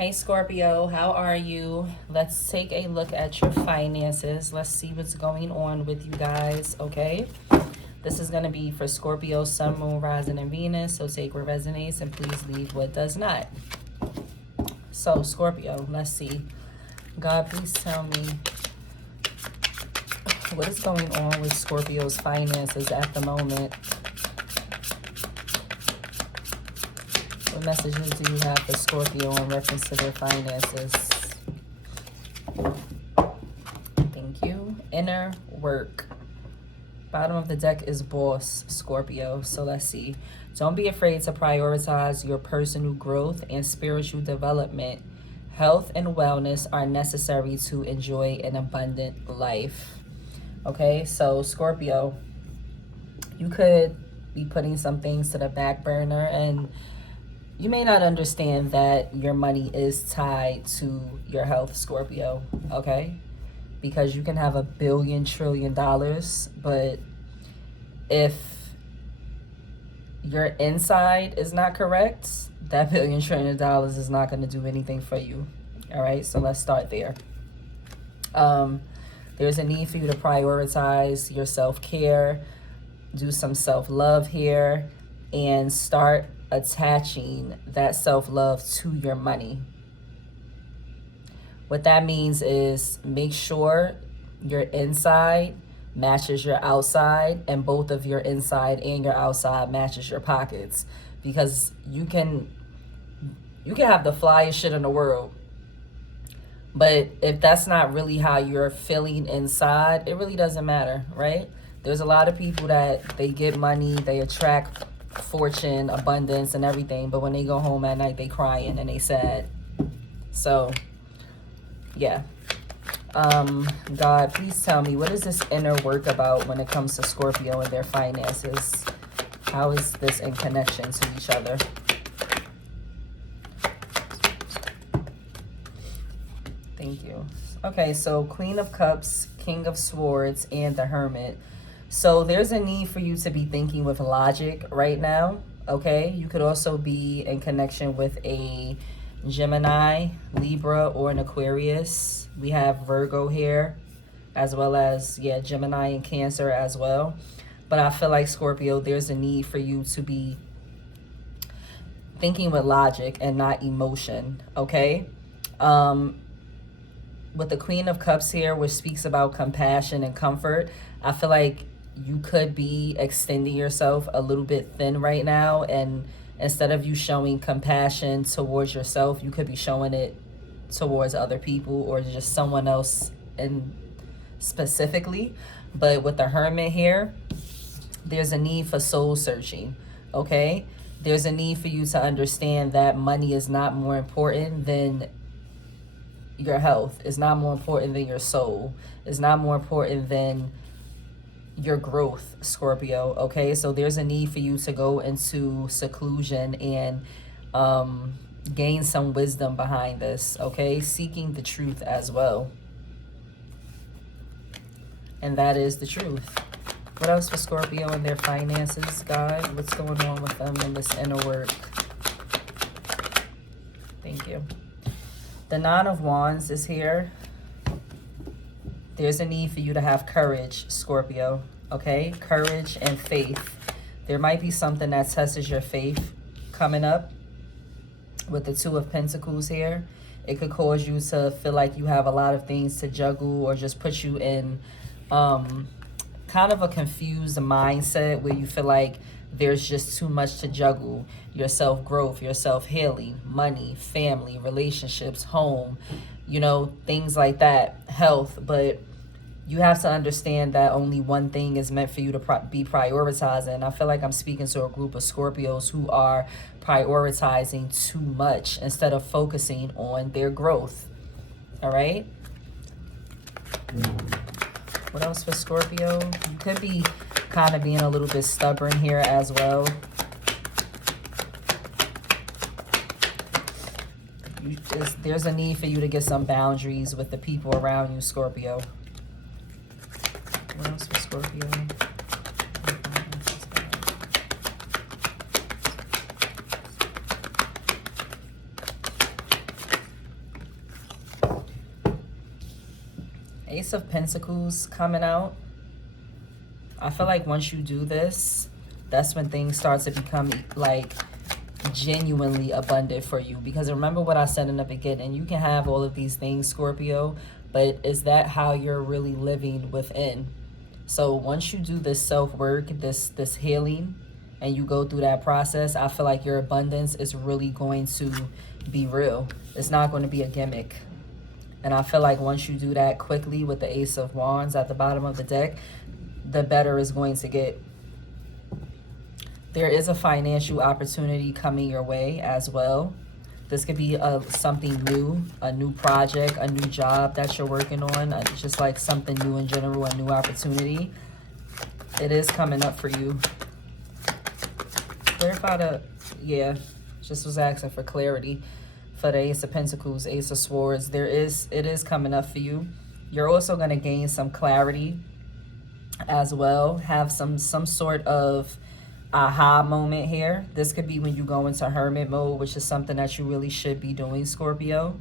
Hey Scorpio, how are you? Let's take a look at your finances. Let's see what's going on with you guys, okay? This is going to be for Scorpio, Sun, Moon, Rising, and Venus. So take what resonates and please leave what does not. So Scorpio, let's see. God, please tell me what is going on with Scorpio's finances at the moment. What messages do you have for Scorpio in reference to their finances? Thank you. Inner work. Bottom of the deck is boss, Scorpio. So let's see. Don't be afraid to prioritize your personal growth and spiritual development. Health and wellness are necessary to enjoy an abundant life. Okay, so Scorpio, you could be putting some things to the back burner, and you may not understand that your money is tied to your health, Scorpio, okay? Because you can have $1 billion, trillion, but if your inside is not correct, that $1 billion, trillion is not going to do anything for you, all right? So let's start there. There's a need for you to prioritize your self-care, do some self-love here, and start attaching that self-love to your money. What that means is make sure your inside matches your outside, and both of your inside and your outside matches your pockets, because you can have the flyest shit in the world, but if that's not really how you're feeling inside, it really doesn't matter, right? There's a lot of people that they get money, they attract fortune, abundance, and everything, but when they go home at night, they crying and they sad. So yeah, God, please tell me, what is this inner work about when it comes to Scorpio and their finances? How is this in connection to each other? Thank you. Okay, so Queen of Cups, King of Swords, and the Hermit. So there's a need for you to be thinking with logic right now, okay? You could also be in connection with a Gemini, Libra, or an Aquarius. We have Virgo here, as well as, Gemini and Cancer as well. But I feel like, Scorpio, there's a need for you to be thinking with logic and not emotion, okay? With the Queen of Cups here, which speaks about compassion and comfort, I feel like you could be extending yourself a little bit thin right now, and instead of you showing compassion towards yourself, you could be showing it towards other people or just someone else in specifically. But with the Hermit here, there's a need for soul searching, okay? There's a need for you to understand that money is not more important than your health. It's not more important than your soul. It's not more important than your growth, Scorpio, okay? So there's a need for you to go into seclusion and gain some wisdom behind this, okay? Seeking the truth as well. And that is the truth. What else for Scorpio and their finances, God? What's going on with them in this inner work? Thank you. The Nine of Wands is here. There's a need for you to have courage, Scorpio, okay? Courage and faith. There might be something that tests your faith coming up with the Two of Pentacles here. It could cause you to feel like you have a lot of things to juggle, or just put you in kind of a confused mindset where you feel like there's just too much to juggle. Your self-growth, your self-healing, money, family, relationships, home, things like that, health. But you have to understand that only one thing is meant for you to be prioritizing. I feel like I'm speaking to a group of Scorpios who are prioritizing too much instead of focusing on their growth. All right? What else for Scorpio? You could be kind of being a little bit stubborn here as well. There's a need for you to get some boundaries with the people around you, Scorpio. What else for Scorpio? Ace of Pentacles coming out. I feel like once you do this, that's when things start to become like genuinely abundant for you. Because remember what I said in the beginning, you can have all of these things, Scorpio, but is that how you're really living within? So once you do this self-work, this healing, and you go through that process, I feel like your abundance is really going to be real. It's not going to be a gimmick. And I feel like once you do that quickly with the Ace of Wands at the bottom of the deck, the better it's going to get. There is a financial opportunity coming your way as well. This could be something new, a new project, a new job that you're working on, just like something new in general, a new opportunity. It is coming up for you. Clarify the, yeah, just was asking for clarity for the Ace of Pentacles, Ace of Swords. It is coming up for you. You're also going to gain some clarity as well, have some sort of aha moment here. This could be when you go into hermit mode, which is something that you really should be doing, Scorpio.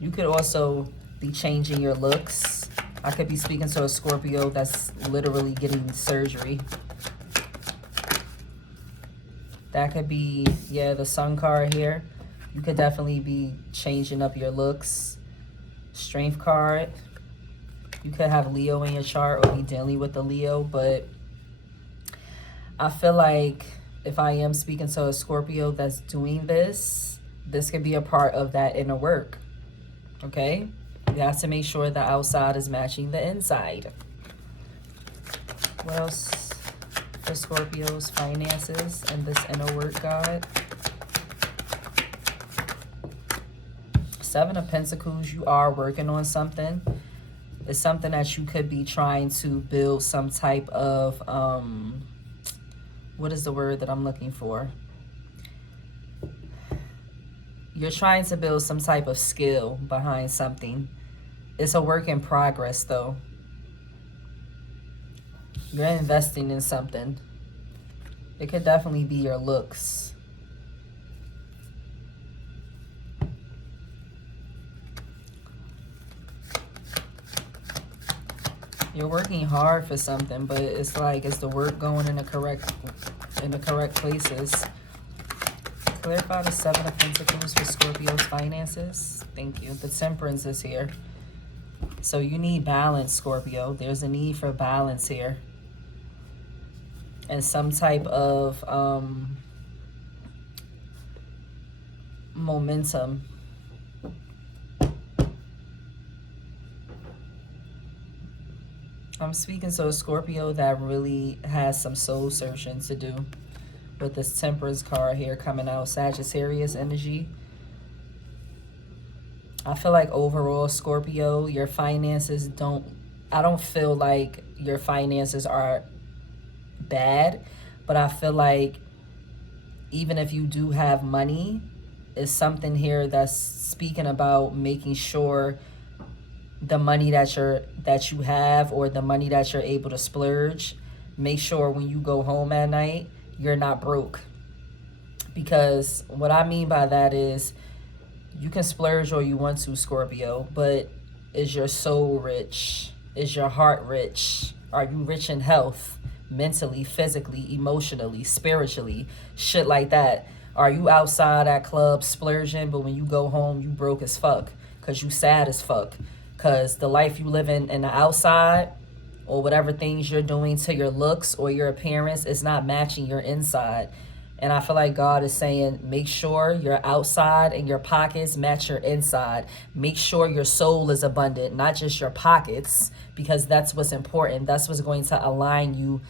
You could also be changing your looks. I could be speaking to a Scorpio that's literally getting surgery. That could be, yeah, the Sun card here. You could definitely be changing up your looks. Strength card. You could have Leo in your chart or be dealing with the Leo, but I feel like if I am speaking to a Scorpio that's doing this, this could be a part of that inner work, okay? You have to make sure the outside is matching the inside. What else for Scorpio's finances and this inner work, God? Seven of Pentacles, you are working on something. It's something that you could be trying to build some type of, what is the word that I'm looking for? You're trying to build some type of skill behind something. It's a work in progress, though. You're investing in something. It could definitely be your looks. You're working hard for something, but it's like, is the work going in the correct places? Clarify the Seven of Pentacles for Scorpio's finances. Thank you. The Temperance is here. So you need balance, Scorpio. There's a need for balance here. And some type of momentum. I'm speaking to a Scorpio that really has some soul searching to do with this Temperance card here coming out. Sagittarius energy. I feel like overall, Scorpio, your finances I don't feel like your finances are bad, but I feel like even if you do have money, it's something here that's speaking about making sure the money that you have, or the money that you're able to splurge, make sure when you go home at night, you're not broke. Because what I mean by that is, you can splurge all you want to, Scorpio, but is your soul rich? Is your heart rich? Are you rich in health? Mentally, physically, emotionally, spiritually, shit like that. Are you outside at clubs splurging, but when you go home, you broke as fuck because you sad as fuck? Because the life you live in the outside, or whatever things you're doing to your looks or your appearance, is not matching your inside. And I feel like God is saying, make sure your outside and your pockets match your inside. Make sure your soul is abundant, not just your pockets, because that's what's important. That's what's going to align you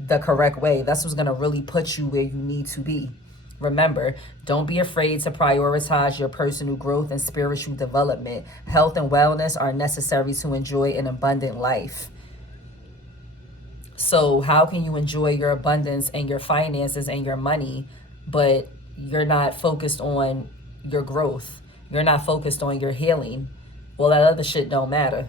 the correct way. That's what's going to really put you where you need to be. Remember, don't be afraid to prioritize your personal growth and spiritual development. Health and wellness are necessary to enjoy an abundant life. So how can you enjoy your abundance and your finances and your money, but you're not focused on your growth? You're not focused on your healing. Well, that other shit don't matter.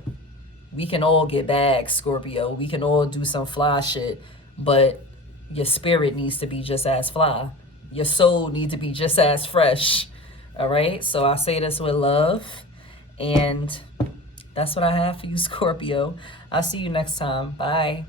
We can all get bags, Scorpio. We can all do some fly shit, but your spirit needs to be just as fly. Your soul needs to be just as fresh. All right? So I say this with love. And that's what I have for you, Scorpio. I'll see you next time. Bye.